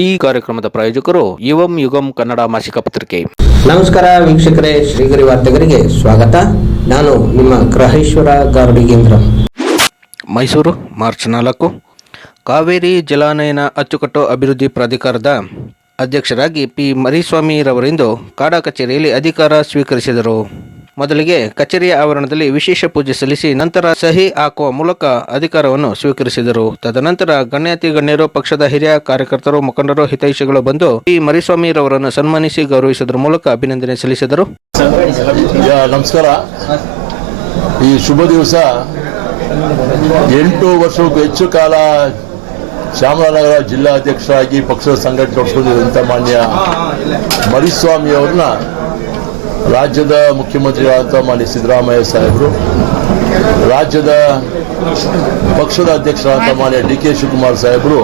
ಈ ಕಾರ್ಯಕ್ರಮದ ಪ್ರಾಯೋಜಕರು ಯುವಂ ಯುಗಂ ಕನ್ನಡ ಮಾಸಿಕ ಪತ್ರಿಕೆ. ನಮಸ್ಕಾರ ವೀಕ್ಷಕರೇ, ಶ್ರೀಗರಿ ವಾರ್ತೆಗರಿಗೆ ಸ್ವಾಗತ. ನಾನು ನಿಮ್ಮ ಗ್ರಹೇಶ್ವರ ಗಾರ್ಡಿಗೇಂದ್ರ. ಮೈಸೂರು ಮಾರ್ಚ್ 4. ಕಾವೇರಿ ಜಲಾನಯನ ಅಚ್ಚುಕಟ್ಟು ಅಭಿವೃದ್ಧಿ ಪ್ರಾಧಿಕಾರದ ಅಧ್ಯಕ್ಷರಾಗಿ ಪಿ ಮರಿಸ್ವಾಮಿರವರಿಂದು ಕಾಡಾ ಕಚೇರಿಯಲ್ಲಿ ಅಧಿಕಾರ ಸ್ವೀಕರಿಸಿದರು. ಮೊದಲಿಗೆ ಕಚೇರಿಯ ಆವರಣದಲ್ಲಿ ವಿಶೇಷ ಪೂಜೆ ಸಲ್ಲಿಸಿ ನಂತರ ಸಹಿ ಹಾಕುವ ಮೂಲಕ ಅಧಿಕಾರವನ್ನು ಸ್ವೀಕರಿಸಿದರು. ತದನಂತರ ಗಣ್ಯಾತಿ ಗಣ್ಯರು, ಪಕ್ಷದ ಹಿರಿಯ ಕಾರ್ಯಕರ್ತರು, ಮುಖಂಡರು, ಹಿತೈಷಿಗಳು ಬಂದು ಪಿ ಮರಿಸ್ವಾಮಿರವರನ್ನು ಸನ್ಮಾನಿಸಿ ಗೌರವಿಸುವುದರ ಮೂಲಕ ಅಭಿನಂದನೆ ಸಲ್ಲಿಸಿದರು. ನಮಸ್ಕಾರ. ಈ ಶುಭ ದಿವಸ 8 ವರ್ಷಕ್ಕೂ ಹೆಚ್ಚು ಕಾಲ ಚಾಮರಾಜನಗರ ಜಿಲ್ಲಾಧ್ಯಕ್ಷರಾಗಿ ಪಕ್ಷದ ಸಂಘಟನೆ ನಡೆಸಿಕೊಂಡಿರುವಂಥ ಮಾನ್ಯ ಮರಿಸ್ವಾಮಿ ಅವ್ರನ್ನ ರಾಜ್ಯದ ಮುಖ್ಯಮಂತ್ರಿಗಳಾದಂಥ ಮಾನ್ಯ ಸಿದ್ದರಾಮಯ್ಯ ಸಾಹೇಬರು, ರಾಜ್ಯದ ಪಕ್ಷದ ಅಧ್ಯಕ್ಷರಾದಂಥ ಮಾನ್ಯ ಡಿ ಕೆ ಶಿವಕುಮಾರ್ ಸಾಹೇಬರು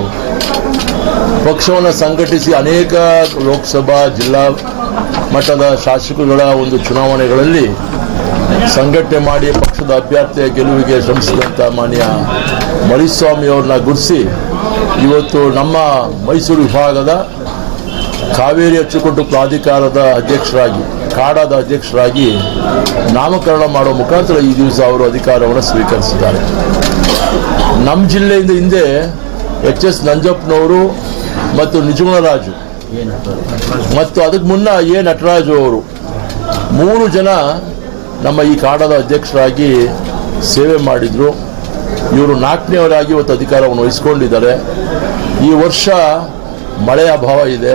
ಪಕ್ಷವನ್ನು ಸಂಘಟಿಸಿ ಅನೇಕ ಲೋಕಸಭಾ ಜಿಲ್ಲಾ ಮಟ್ಟದ ಶಾಸಕರುಗಳ ಒಂದು ಚುನಾವಣೆಗಳಲ್ಲಿ ಸಂಘಟನೆ ಮಾಡಿ ಪಕ್ಷದ ಅಭ್ಯರ್ಥಿಯ ಗೆಲುವಿಗೆ ಶ್ರಮಿಸಿದಂಥ ಮಾನ್ಯ ಮರಿಸ್ವಾಮಿ ಅವ್ರನ್ನ ಗುರುತಿಸಿ ಇವತ್ತು ನಮ್ಮ ಮೈಸೂರು ವಿಭಾಗದ ಕಾವೇರಿ ಅಚ್ಚುಕಟ್ಟು ಪ್ರಾಧಿಕಾರದ ಅಧ್ಯಕ್ಷರಾಗಿ, ಕಾಡಾದ ಅಧ್ಯಕ್ಷರಾಗಿ ನಾಮಕರಣ ಮಾಡುವ ಮುಖಾಂತರ ಈ ದಿವಸ ಅವರು ಅಧಿಕಾರವನ್ನು ಸ್ವೀಕರಿಸಿದ್ದಾರೆ. ನಮ್ಮ ಜಿಲ್ಲೆಯಿಂದ ಹಿಂದೆ ಎಚ್.ಎಸ್. ನಂಜಪ್ಪನವರು ಮತ್ತು ನಿಜಗುಣರಾಜು ಮತ್ತು ಅದಕ್ಕೆ ಮುನ್ನ ಎ. ನಟರಾಜು ಅವರು 3 ಜನ ನಮ್ಮ ಈ ಕಾಡಾದ ಅಧ್ಯಕ್ಷರಾಗಿ ಸೇವೆ ಮಾಡಿದರು. ಇವರು 4ನೇವರಾಗಿ ಇವತ್ತು ಅಧಿಕಾರವನ್ನು ವಹಿಸ್ಕೊಂಡಿದ್ದಾರೆ. ಈ ವರ್ಷ ಮಳೆಯ ಅಭಾವ ಇದೆ,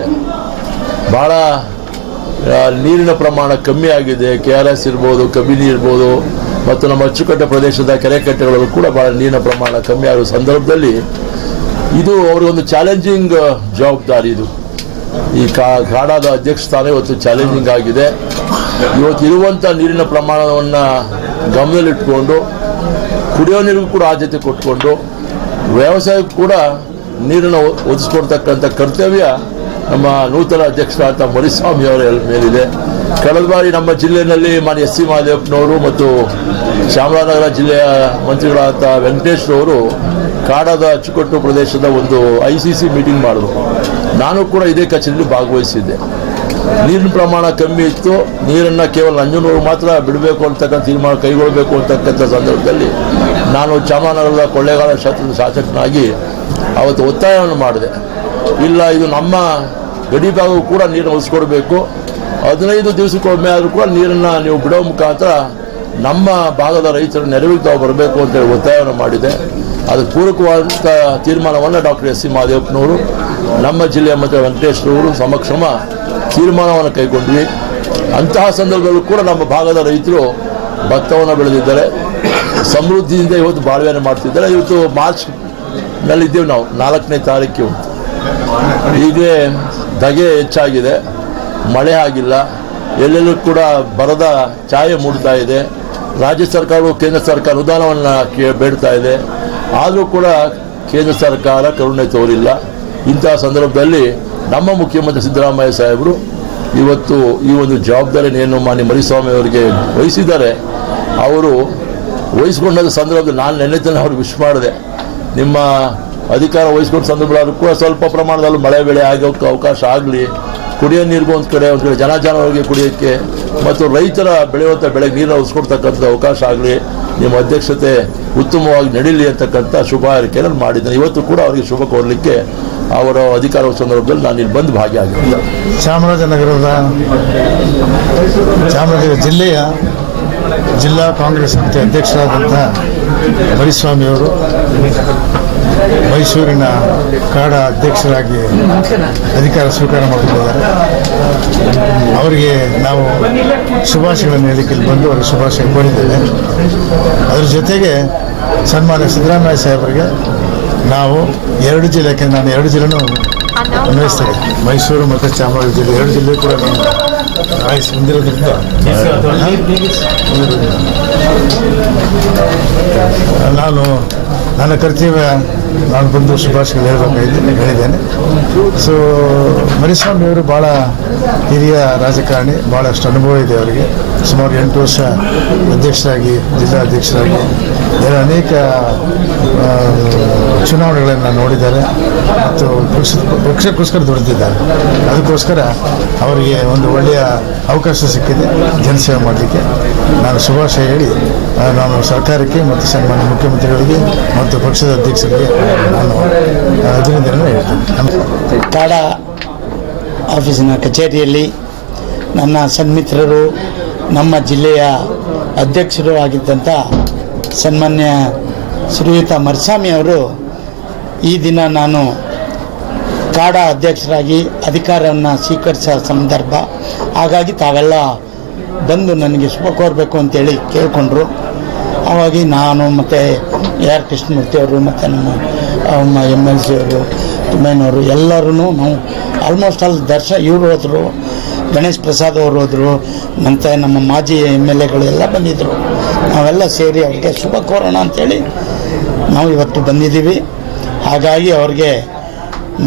ಭಾಳ ನೀರಿನ ಪ್ರಮಾಣ ಕಮ್ಮಿ ಆಗಿದೆ. KRS ಇರ್ಬೋದು, ಕಬಿನಿ ಇರ್ಬೋದು, ಮತ್ತು ನಮ್ಮ ಅಚ್ಚುಕಟ್ಟು ಪ್ರದೇಶದ ಕೆರೆಕಟ್ಟೆಗಳಲ್ಲೂ ಕೂಡ ಭಾಳ ನೀರಿನ ಪ್ರಮಾಣ ಕಮ್ಮಿ ಆಗುವ ಸಂದರ್ಭದಲ್ಲಿ ಇದು ಅವರಿಗೊಂದು ಚಾಲೆಂಜಿಂಗ್ ಜವಾಬ್ದಾರಿ. ಇದು ಈ ಕಾಡಾದ ಅಧ್ಯಕ್ಷ ಸ್ಥಾನ ಇವತ್ತು ಚಾಲೆಂಜಿಂಗ್ ಆಗಿದೆ. ಇವತ್ತು ಇರುವಂಥ ನೀರಿನ ಪ್ರಮಾಣವನ್ನು ಗಮನದಲ್ಲಿಟ್ಕೊಂಡು ಕುಡಿಯೋ ನೀರಿಗೂ ಕೂಡ ಆದ್ಯತೆ ಕೊಟ್ಕೊಂಡು ವ್ಯವಸಾಯಕ್ಕೂ ಕೂಡ ನೀರನ್ನು ಒದಗಿಸ್ಕೊಡ್ತಕ್ಕಂಥ ಕರ್ತವ್ಯ ನಮ್ಮ ನೂತನ ಅಧ್ಯಕ್ಷರಾದ ಮರಿಸ್ವಾಮಿ ಅವರ ಮೇಲಿದೆ. ಕಳೆದ ಬಾರಿ ನಮ್ಮ ಜಿಲ್ಲೆಯಲ್ಲಿ ಮಾನ್ಯ ಎಸ್. ಸಿ. ಮಹದೇವಪ್ಪನವರು ಮತ್ತು ಚಾಮರಾಜನಗರ ಜಿಲ್ಲೆಯ ಮಂತ್ರಿಗಳಾದ ವೆಂಕಟೇಶ್ ಅವರು ಕಾಡಾದ ಅಚ್ಚುಕಟ್ಟು ಪ್ರದೇಶದ ಒಂದು ICC ಮೀಟಿಂಗ್ ಮಾಡಿದ್ರು. ನಾನು ಕೂಡ ಇದೇ ಕಚೇರಿಯಲ್ಲಿ ಭಾಗವಹಿಸಿದ್ದೆ. ನೀರಿನ ಪ್ರಮಾಣ ಕಮ್ಮಿ ಇತ್ತು. ನೀರನ್ನು ಕೇವಲ ನಂಜನೂರು ಮಾತ್ರ ಬಿಡಬೇಕು ಅಂತಕ್ಕಂಥ ತೀರ್ಮಾನ ಕೈಗೊಳ್ಳಬೇಕು ಅಂತಕ್ಕಂಥ ಸಂದರ್ಭದಲ್ಲಿ ನಾನು ಚಾಮರಾಜನಗರದ ಕೊಳ್ಳೇಗಾಲ ಕ್ಷೇತ್ರದ ಶಾಸಕನಾಗಿ ಅವತ್ತು ಒತ್ತಾಯವನ್ನು ಮಾಡಿದೆ. ಇಲ್ಲ, ಇದು ನಮ್ಮ ಗಡಿ ಭಾಗಕ್ಕೂ ಕೂಡ ನೀರನ್ನು ಒದಗಿಸ್ಕೊಡ್ಬೇಕು. 15 ದಿವಸಕ್ಕೊಮ್ಮೆ ಆದರೂ ಕೂಡ ನೀರನ್ನು ನೀವು ಬಿಡೋ ಮುಖಾಂತರ ನಮ್ಮ ಭಾಗದ ರೈತರ ನೆರವಿಗೆ ತಾವು ಬರಬೇಕು ಅಂತೇಳಿ ಒತ್ತಾಯವನ್ನು ಮಾಡಿದೆ. ಅದಕ್ಕೆ ಪೂರಕವಾದಂಥ ತೀರ್ಮಾನವನ್ನು ಡಾಕ್ಟರ್ ಎಸ್. ಸಿ. ಮಹದೇವಪ್ಪನವರು, ನಮ್ಮ ಜಿಲ್ಲೆಯ ಮಂತ್ರಿ ವೆಂಕಟೇಶ್ ಅವರು ಸಮಕ್ಷಮ ತೀರ್ಮಾನವನ್ನು ಕೈಗೊಂಡ್ವಿ. ಅಂತಹ ಸಂದರ್ಭದಲ್ಲೂ ಕೂಡ ನಮ್ಮ ಭಾಗದ ರೈತರು ಭತ್ತವನ್ನು ಬೆಳೆದಿದ್ದಾರೆ, ಸಮೃದ್ಧಿಯಿಂದ ಇವತ್ತು ಬಾಳ್ವೆಯನ್ನು ಮಾಡ್ತಿದ್ದಾರೆ. ಇವತ್ತು ಮಾರ್ಚ್ನಲ್ಲಿದ್ದೇವೆ ನಾವು, 4ನೇ ತಾರೀಕು. ಹೀಗೆ ಧಗೆ ಹೆಚ್ಚಾಗಿದೆ, ಮಳೆ ಆಗಿಲ್ಲ, ಎಲ್ಲೆಲ್ಲೂ ಕೂಡ ಬರದ ಛಾಯೆ ಮೂಡ್ತಾ ಇದೆ. ರಾಜ್ಯ ಸರ್ಕಾರವು ಕೇಂದ್ರ ಸರ್ಕಾರ ಅನುದಾನವನ್ನು ಬೇಡ್ತಾ ಇದೆ, ಆದರೂ ಕೂಡ ಕೇಂದ್ರ ಸರ್ಕಾರ ಕರುಣೆ ತೋರಿಲ್ಲ. ಇಂತಹ ಸಂದರ್ಭದಲ್ಲಿ ನಮ್ಮ ಮುಖ್ಯಮಂತ್ರಿ ಸಿದ್ದರಾಮಯ್ಯ ಸಾಹೇಬರು ಇವತ್ತು ಈ ಒಂದು ಜವಾಬ್ದಾರಿಯನ್ನು ಮಾನ್ಯ ಮರಿಸ್ವಾಮಿ ಅವರಿಗೆ ವಹಿಸಿದ್ದಾರೆ. ಅವರು ವಹಿಸ್ಕೊಂಡ ಸಂದರ್ಭದಲ್ಲಿ ನಾನು ನೆನ್ನೆ ತನಕ ಅವ್ರಿಗೆ ವಿಶ್ ಮಾಡಿದೆ. ನಿಮ್ಮ ಅಧಿಕಾರ ವಹಿಸ್ಕೊಂಡ ಸಂದರ್ಭದಲ್ಲೂ ಕೂಡ ಸ್ವಲ್ಪ ಪ್ರಮಾಣದಲ್ಲಿ ಮಳೆ ಬೆಳೆ ಆಗೋಕ್ಕೆ ಅವಕಾಶ ಆಗಲಿ, ಕುಡಿಯೋ ನೀರಿಗೂ ಒಂದು ಕಡೆ ಜನಜಾನುವಾರಿಗೆ ಕುಡಿಯೋಕ್ಕೆ ಮತ್ತು ರೈತರ ಬೆಳೆಯುವಂಥ ಬೆಳೆಗೆ ನೀರನ್ನು ಉಳಿಸ್ಕೊಡ್ತಕ್ಕಂಥ ಅವಕಾಶ ಆಗಲಿ, ನಿಮ್ಮ ಅಧ್ಯಕ್ಷತೆ ಉತ್ತಮವಾಗಿ ನಡೀಲಿ ಅಂತಕ್ಕಂಥ ಶುಭ ಹಾರೈಕೆಯನ್ನು ಮಾಡಿದ್ದೇನೆ. ಇವತ್ತು ಕೂಡ ಅವರಿಗೆ ಶುಭ ಕೋರಲಿಕ್ಕೆ ಅವರ ಅಧಿಕಾರ ಸಂದರ್ಭದಲ್ಲಿ ನಾನು ಇಲ್ಲಿ ಬಂದು ಭಾಗಿಯಾಗಿದ್ದೆ. ಚಾಮರಾಜನಗರ ಜಿಲ್ಲೆಯ ಜಿಲ್ಲಾ ಕಾಂಗ್ರೆಸ್ ಸಮಿತಿ ಅಧ್ಯಕ್ಷರಾದಂಥ ಮರಿಸ್ವಾಮಿಯವರು ಮೈಸೂರಿನ ಕಾಡಾ ಅಧ್ಯಕ್ಷರಾಗಿ ಅಧಿಕಾರ ಸ್ವೀಕಾರ ಮಾಡಿಕೊಂಡಿದ್ದಾರೆ. ಅವರಿಗೆ ನಾವು ಶುಭಾಶಯಗಳನ್ನು ಹೇಳಲಿಕ್ಕೆ ಬಂದು ಅವರಿಗೆ ಶುಭಾಶಯ ಕೋರಿದ್ದೇವೆ. ಅದರ ಜೊತೆಗೆ ಸನ್ಮಾನ್ಯ ಸಿದ್ದರಾಮಯ್ಯ ಸಾಹೇಬರಿಗೆ ನಾವು 2 ಜಿಲ್ಲೆ, ಯಾಕೆಂದರೆ ನಾನು 2 ಜಿಲ್ಲೆನೂ ಅನ್ವಯಿಸ್ತೇನೆ, ಮೈಸೂರು ಮತ್ತು ಚಾಮರಾಜನಗರ ಜಿಲ್ಲೆ 2 ಜಿಲ್ಲೆ ಕೂಡ ನಾನು ಹೊಂದಿರೋದ್ರಿಂದ ನಾನು ನನ್ನ ಕರ್ತವ್ಯ ನಾನು ಬಂದು ಶುಭಾಶಯ ಹೇಳಿದ್ದೇನೆ. ಸೊ ಮರಿಸ್ವಾಮಿಯವರು ಭಾಳ ಹಿರಿಯ ರಾಜಕಾರಣಿ, ಭಾಳಷ್ಟು ಅನುಭವ ಇದೆ ಅವರಿಗೆ. ಸುಮಾರು 8 ವರ್ಷ ಅಧ್ಯಕ್ಷರಾಗಿ, ಜಿಲ್ಲಾ ಅಧ್ಯಕ್ಷರಾಗಿ ಅನೇಕ ಚುನಾವಣೆಗಳನ್ನು ನೋಡಿದ್ದಾರೆ ಮತ್ತು ಪಕ್ಷಕ್ಕೋಸ್ಕರ ದುಡಿದಿದ್ದಾರೆ. ಅದಕ್ಕೋಸ್ಕರ ಅವರಿಗೆ ಒಂದು ಒಳ್ಳೆಯ ಅವಕಾಶ ಸಿಕ್ಕಿದೆ ಜನಸೇವೆ ಮಾಡಲಿಕ್ಕೆ. ನಾನು ಶುಭಾಶಯ ಹೇಳಿ ನಾನು ಸರ್ಕಾರಕ್ಕೆ ಮತ್ತು ಸನ್ಮಾನ್ಯ ಮುಖ್ಯಮಂತ್ರಿಗಳಿಗೆ ಮತ್ತು ಪಕ್ಷದ ಅಧ್ಯಕ್ಷರಿಗೆ ನಾನು ಅಭಿನಂದನೆ ಹೇಳ್ತೇನೆ. ಕಾಡಾ ಆಫೀಸಿನ ಕಚೇರಿಯಲ್ಲಿ ನನ್ನ ಸನ್ಮಿತ್ರರು, ನಮ್ಮ ಜಿಲ್ಲೆಯ ಅಧ್ಯಕ್ಷರು ಆಗಿದ್ದಂಥ ಸನ್ಮಾನ್ಯ ಶ್ರೀಯುತ ಮರಿಸ್ವಾಮಿ ಅವರು ಈ ದಿನ ನಾನು ಕಾಡಾ ಅಧ್ಯಕ್ಷರಾಗಿ ಅಧಿಕಾರವನ್ನು ಸ್ವೀಕರಿಸೋ ಸಂದರ್ಭ, ಹಾಗಾಗಿ ತಾವೆಲ್ಲ ಬಂದು ನನಗೆ ಶುಭ ಕೋರಬೇಕು ಅಂತೇಳಿ ಕೇಳಿಕೊಂಡ್ರು. ಹಾಗಾಗಿ ನಾನು ಮತ್ತು AR ಕೃಷ್ಣಮೂರ್ತಿ ಅವರು ಮತ್ತು ನಮ್ಮ MLC ಅವರು, ತುಮೇನವರು ಎಲ್ಲರೂ ನಾವು ಆಲ್ಮೋಸ್ಟ್ ಆಲ್ ಇವರು ಹೋದರು, ಗಣೇಶ್ ಪ್ರಸಾದ್ ಅವರು ಹೋದರು, ಮತ್ತು ನಮ್ಮ ಮಾಜಿ MLAಗಳು ಎಲ್ಲ ಬಂದಿದ್ದರು. ನಾವೆಲ್ಲ ಸೇರಿ ಅವರಿಗೆ ಶುಭ ಕೋರೋಣ ಅಂಥೇಳಿ ನಾವು ಇವತ್ತು ಬಂದಿದ್ದೀವಿ. ಹಾಗಾಗಿ ಅವ್ರಿಗೆ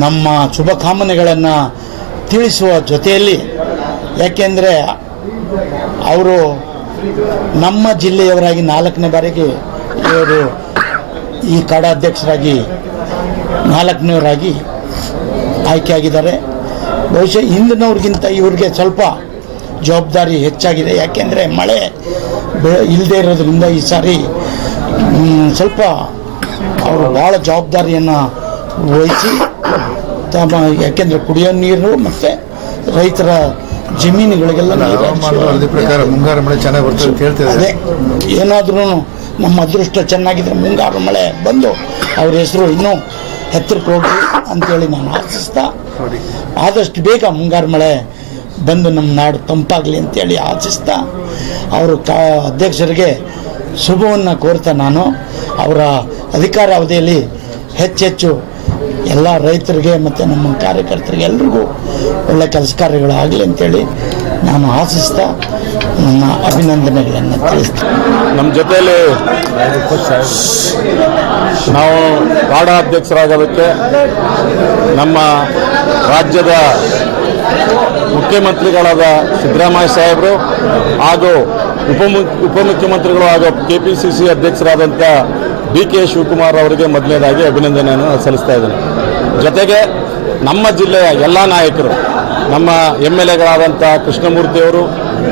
ನಮ್ಮ ಶುಭ ಕಾಮನೆಗಳನ್ನು ತಿಳಿಸುವ ಜೊತೆಯಲ್ಲಿ, ಯಾಕೆಂದರೆ ಅವರು ನಮ್ಮ ಜಿಲ್ಲೆಯವರಾಗಿ 4ನೇ ಬಾರಿಗೆ ಇವರು ಈ ಕಾಡಾ ಅಧ್ಯಕ್ಷರಾಗಿ 4ನೇವರಾಗಿ ಆಯ್ಕೆಯಾಗಿದ್ದಾರೆ. ಬಹುಶಃ ಹಿಂದಿನವ್ರಿಗಿಂತ ಇವ್ರಿಗೆ ಸ್ವಲ್ಪ ಜವಾಬ್ದಾರಿ ಹೆಚ್ಚಾಗಿದೆ. ಯಾಕೆಂದರೆ ಮಳೆ ಇಲ್ಲದೆ ಇರೋದ್ರಿಂದ ಈ ಸಾರಿ ಸ್ವಲ್ಪ ಅವರು ಭಾಳ ಜವಾಬ್ದಾರಿಯನ್ನು ವಹಿಸಿ ಯಾಕೆಂದರೆ ಕುಡಿಯೋ ನೀರು ಮತ್ತು ರೈತರ ಜಮೀನುಗಳಿಗೆಲ್ಲ ವರದಿ ಪ್ರಕಾರ ಮುಂಗಾರು ಮಳೆ ಚೆನ್ನಾಗಿ ಬರ್ತದೆ ಕೇಳ್ತೇವೆ. ಅದೇ ಏನಾದ್ರೂ ನಮ್ಮ ಅದೃಷ್ಟ ಚೆನ್ನಾಗಿದ್ರೆ ಮುಂಗಾರು ಮಳೆ ಬಂದು ಅವ್ರ ಹೆಸರು ಇನ್ನೂ ಎತ್ತರಕ್ಕೆ ಹೋಗ್ಲಿ ಅಂತೇಳಿ ನಾನು ಆಶಿಸ್ತಾ, ಆದಷ್ಟು ಬೇಗ ಮುಂಗಾರು ಮಳೆ ಬಂದು ನಮ್ಮ ನಾಡು ತಂಪಾಗಲಿ ಅಂತೇಳಿ ಆಶಿಸ್ತಾ ಅವರು ಅಧ್ಯಕ್ಷರಿಗೆ ಶುಭವನ್ನು ಕೋರ್ತಾ ನಾನು ಅವರ ಅಧಿಕಾರ ಅವಧಿಯಲ್ಲಿ ಹೆಚ್ಚೆಚ್ಚು ಎಲ್ಲ ರೈತರಿಗೆ ಮತ್ತು ನಮ್ಮ ಕಾರ್ಯಕರ್ತರಿಗೆ ಎಲ್ರಿಗೂ ಒಳ್ಳೆ ಕೆಲಸ ಕಾರ್ಯಗಳು ಆಗಲಿ ಅಂತೇಳಿ ನಾನು ಆಶಿಸ್ತಾ ನನ್ನ ಅಭಿನಂದನೆಗಳನ್ನು ತಿಳಿಸ್ತೇನೆ. ನಮ್ಮ ಜೊತೆಯಲ್ಲಿ ನಾವು ಕಾಡಾ ಅಧ್ಯಕ್ಷರಾಗೋದಕ್ಕೆ ನಮ್ಮ ರಾಜ್ಯದ ಮುಖ್ಯಮಂತ್ರಿಗಳಾದ ಸಿದ್ದರಾಮಯ್ಯ ಸಾಹೇಬರು ಹಾಗೂ ಉಪಮುಖ್ಯಮಂತ್ರಿಗಳು ಹಾಗೂ KPCC ಅಧ್ಯಕ್ಷರಾದಂಥ DK ಶಿವಕುಮಾರ್ ಅವರಿಗೆ ಮೊದಲನೇದಾಗಿ ಅಭಿನಂದನೆಯನ್ನು ಸಲ್ಲಿಸ್ತಾ ಇದ್ದೇನೆ. ಜೊತೆಗೆ ನಮ್ಮ ಜಿಲ್ಲೆಯ ಎಲ್ಲ ನಾಯಕರು, ನಮ್ಮ MLAಗಳಾದಂಥ ಕೃಷ್ಣಮೂರ್ತಿಯವರು,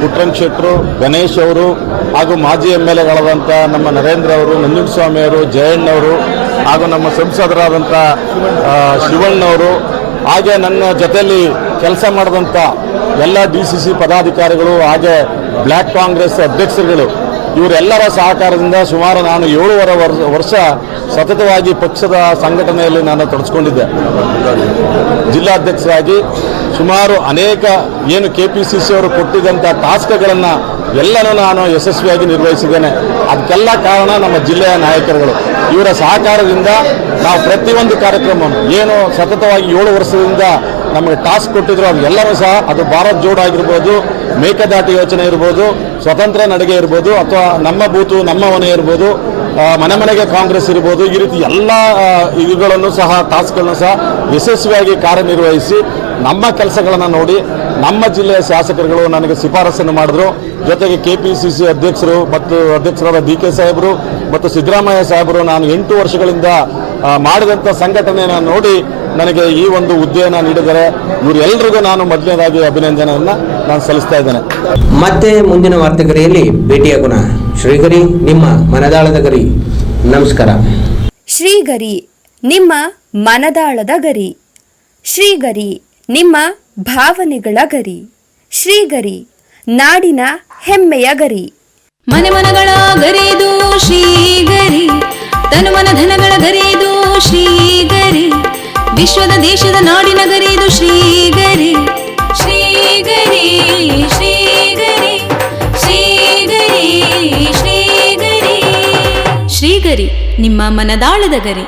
ಪುಟ್ಟರಂಗ ಶೆಟ್ಟರು, ಗಣೇಶ್ ಅವರು ಹಾಗೂ ಮಾಜಿ MLAಗಳಾದಂಥ ನಮ್ಮ ನರೇಂದ್ರ ಅವರು, ನಂಜುಂಡಸ್ವಾಮಿ ಅವರು, ಜಯಣ್ಣವರು ಹಾಗೂ ನಮ್ಮ ಸಂಸದರಾದಂಥ ಶಿವಣ್ಣವರು, ಹಾಗೆ ನನ್ನ ಜೊತೆಯಲ್ಲಿ ಕೆಲಸ ಮಾಡಿದಂಥ ಎಲ್ಲ DCC ಪದಾಧಿಕಾರಿಗಳು, ಹಾಗೆ ಬ್ಲ್ಯಾಕ್ ಕಾಂಗ್ರೆಸ್ ಅಧ್ಯಕ್ಷರುಗಳು, ಇವರೆಲ್ಲರ ಸಹಕಾರದಿಂದ ಸುಮಾರು ನಾನು 7.5 ವರ್ಷ ಸತತವಾಗಿ ಪಕ್ಷದ ಸಂಘಟನೆಯಲ್ಲಿ ನಾನು ತೊಡಗಿಸ್ಕೊಂಡಿದ್ದೆ. ಜಿಲ್ಲಾಧ್ಯಕ್ಷರಾಗಿ ಸುಮಾರು ಅನೇಕ ಏನು KPCC ಅವರು ಕೊಟ್ಟಿದ್ದಂಥ ಟಾಸ್ಕ್ಗಳನ್ನು ಎಲ್ಲನೂ ನಾನು ಯಶಸ್ವಿಯಾಗಿ ನಿರ್ವಹಿಸಿದ್ದೇನೆ. ಅದಕ್ಕೆಲ್ಲ ಕಾರಣ ನಮ್ಮ ಜಿಲ್ಲೆಯ ನಾಯಕರುಗಳು. ಇವರ ಸಹಕಾರದಿಂದ ನಾವು ಪ್ರತಿಯೊಂದು ಕಾರ್ಯಕ್ರಮ ಏನು ಸತತವಾಗಿ 7 ವರ್ಷದಿಂದ ನಮಗೆ ಟಾಸ್ಕ್ ಕೊಟ್ಟಿದ್ರು ಅದು ಎಲ್ಲರೂ ಸಹ, ಅದು ಭಾರತ್ ಜೋಡೋ ಆಗಿರ್ಬೋದು, ಮೇಕೆದಾಟು ಯೋಜನೆ ಇರ್ಬೋದು, ಸ್ವತಂತ್ರ ನಡಿಗೆ ಇರ್ಬೋದು, ಅಥವಾ ನಮ್ಮ ಬೂತು ನಮ್ಮ ಮನೆ ಇರ್ಬೋದು, ಮನೆ ಮನೆಗೆ ಕಾಂಗ್ರೆಸ್ ಇರ್ಬೋದು, ಈ ರೀತಿ ಎಲ್ಲ ಇವುಗಳನ್ನು ಸಹ ಟಾಸ್ಕ್ಗಳನ್ನು ಸಹ ಯಶಸ್ವಿಯಾಗಿ ಕಾರ್ಯನಿರ್ವಹಿಸಿ ನಮ್ಮ ಕೆಲಸಗಳನ್ನು ನೋಡಿ ನಮ್ಮ ಜಿಲ್ಲೆಯ ಶಾಸಕರುಗಳು ನನಗೆ ಶಿಫಾರಸನ್ನು ಮಾಡಿದ್ರು. ಜೊತೆಗೆ KPCC ಅಧ್ಯಕ್ಷರು ಮತ್ತು ಅಧ್ಯಕ್ಷರಾದ DK ಸಾಹೇಬರು ಮತ್ತು ಸಿದ್ದರಾಮಯ್ಯ ಸಾಹೇಬರು ನಾನು 8 ವರ್ಷಗಳಿಂದ ಮಾಡಿದಂಥ ಸಂಘಟನೆಯನ್ನು ನೋಡಿ ನನಗೆ ಈ ಒಂದು ಹುದ್ದೆಯನ್ನು ನೀಡಿದ್ದಾರೆ. ಇವರೆಲ್ಲರಿಗೂ ನಾನು ಮೊದಲನೇದಾಗಿ ಅಭಿನಂದನೆಯನ್ನು ನಾನು ಸಲ್ಲಿಸ್ತಾ ಇದ್ದೇನೆ. ಮತ್ತೆ ಮುಂದಿನ ವಾರ್ತೆಗರಿಯಲ್ಲಿ ಭೇಟಿಯಾಗೋಣ. ಶ್ರೀಗರಿ, ನಿಮ್ಮ ಮನದಾಳದ ಗರಿ. ನಮಸ್ಕಾರ. ಶ್ರೀಗರಿ, ನಿಮ್ಮ ಮನದಾಳದ ಗರಿ. ಶ್ರೀಗರಿ, ನಿಮ್ಮ ಭಾವನೆಗಳ ಗರಿ. ಶ್ರೀಗರಿ, ನಾಡಿನ ಹೆಮ್ಮೆಯ ಗರಿ. ಮನೆ ಮನಗಳ ಗರಿದು ಶ್ರೀಗರಿ, ತನು ಮನ ಧನಗಳ ಗರಿದು ಶ್ರೀಗರಿ, ವಿಶ್ವದ ದೇಶದ ನಾಡಿನ ಗರಿದು ಶ್ರೀಗರಿ. ಶ್ರೀಗರಿ ಶ್ರೀಗರಿ ಶ್ರೀಗರಿ ಶ್ರೀಗರಿ ಶ್ರೀಗರಿ, ನಿಮ್ಮ ಮನದಾಳದ ಗರಿ.